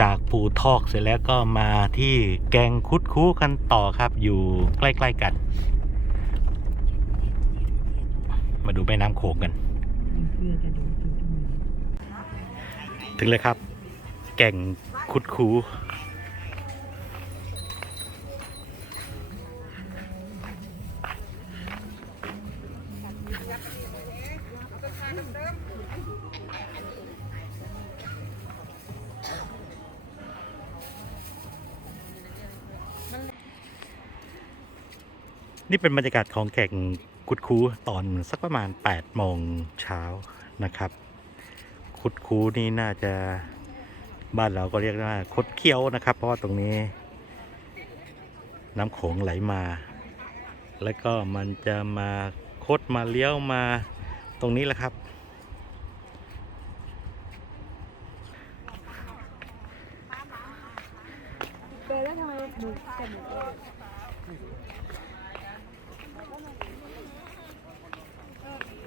จากภูทอกเสร็จแล้วก็มาที่แกงคุดคู้กันต่อครับ อยู่ใกล้ ๆ กัน มาดูแม่น้ำโขงกัน ถึงเลยครับ แก่งคุดคู นี่เป็นบรรยากาศของแก่งคุดคูตอนสักประมาณ8โมงเช้านะครับ คุดคูนี่น่าจะบ้านเราก็เรียกว่าคดเคี้ยวนะครับ เพราะว่าตรงนี้ น้ำโขงไหลมา แล้วก็มันจะมาคดมาเลี้ยวมาตรงนี้แหละครับเจอแล้วทำไมหมูแต่หมู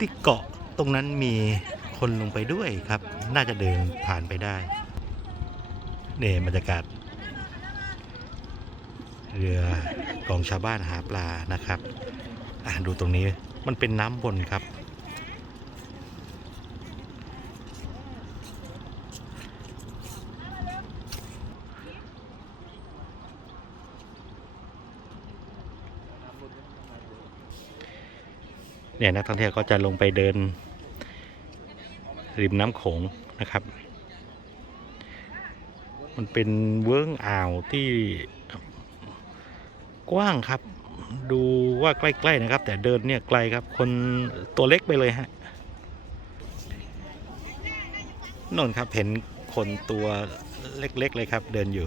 ที่เกาะตรงนั้นมีคนลงไปด้วยครับ น่าจะเดินผ่านไปได้เนี่ยบรรยากาศ เรือของชาวบ้านหาปลานะครับอะดูตรงนี้มันเป็นน้ำบนครับ เนี่ยนักท่องเที่ยวก็จะลงไปเดิน ริมน้ำโขงนะครับ มันเป็นเวิ้งอ่าวที่กว้างครับ ดูว่าใกล้ๆนะครับ แต่เดินเนี่ยไกลครับ คนตัวเล็กไปเลยฮะนนครับเห็นคนตัวเล็กๆเลยครับ เดินอยู่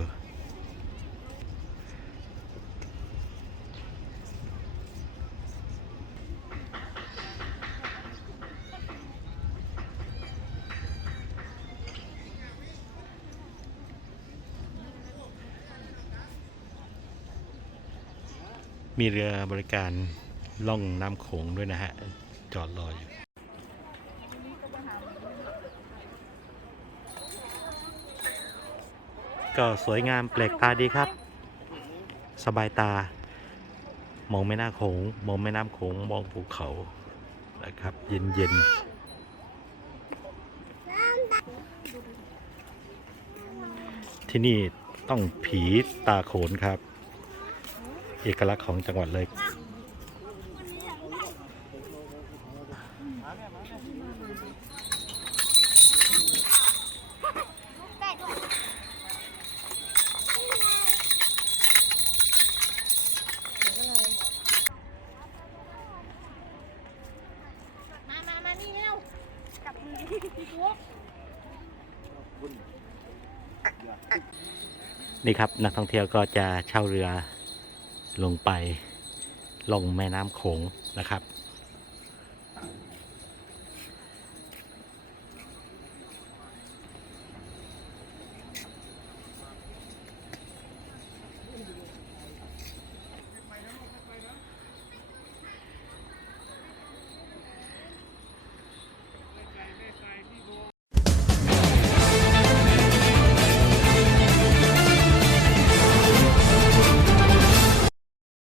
มีเรือบริการล่องน้ำโขงด้วยนะฮะ จอดรออยู่ก็สวยงามแปลกตาดีครับ สบายตา มองแม่น้ำโขง มองแม่น้ำโขง มองภูเขานะครับ เย็นเย็นๆที่นี่ต้องผีตาโขนครับ เอกลักษณ์ของจังหวัดเลยมามามานี่เร็วจับมือพี่จุ๊กนี่ครับนักท่องเที่ยวก็จะเช่าเรือ ลงไปลงแม่น้ำโขงนะครับ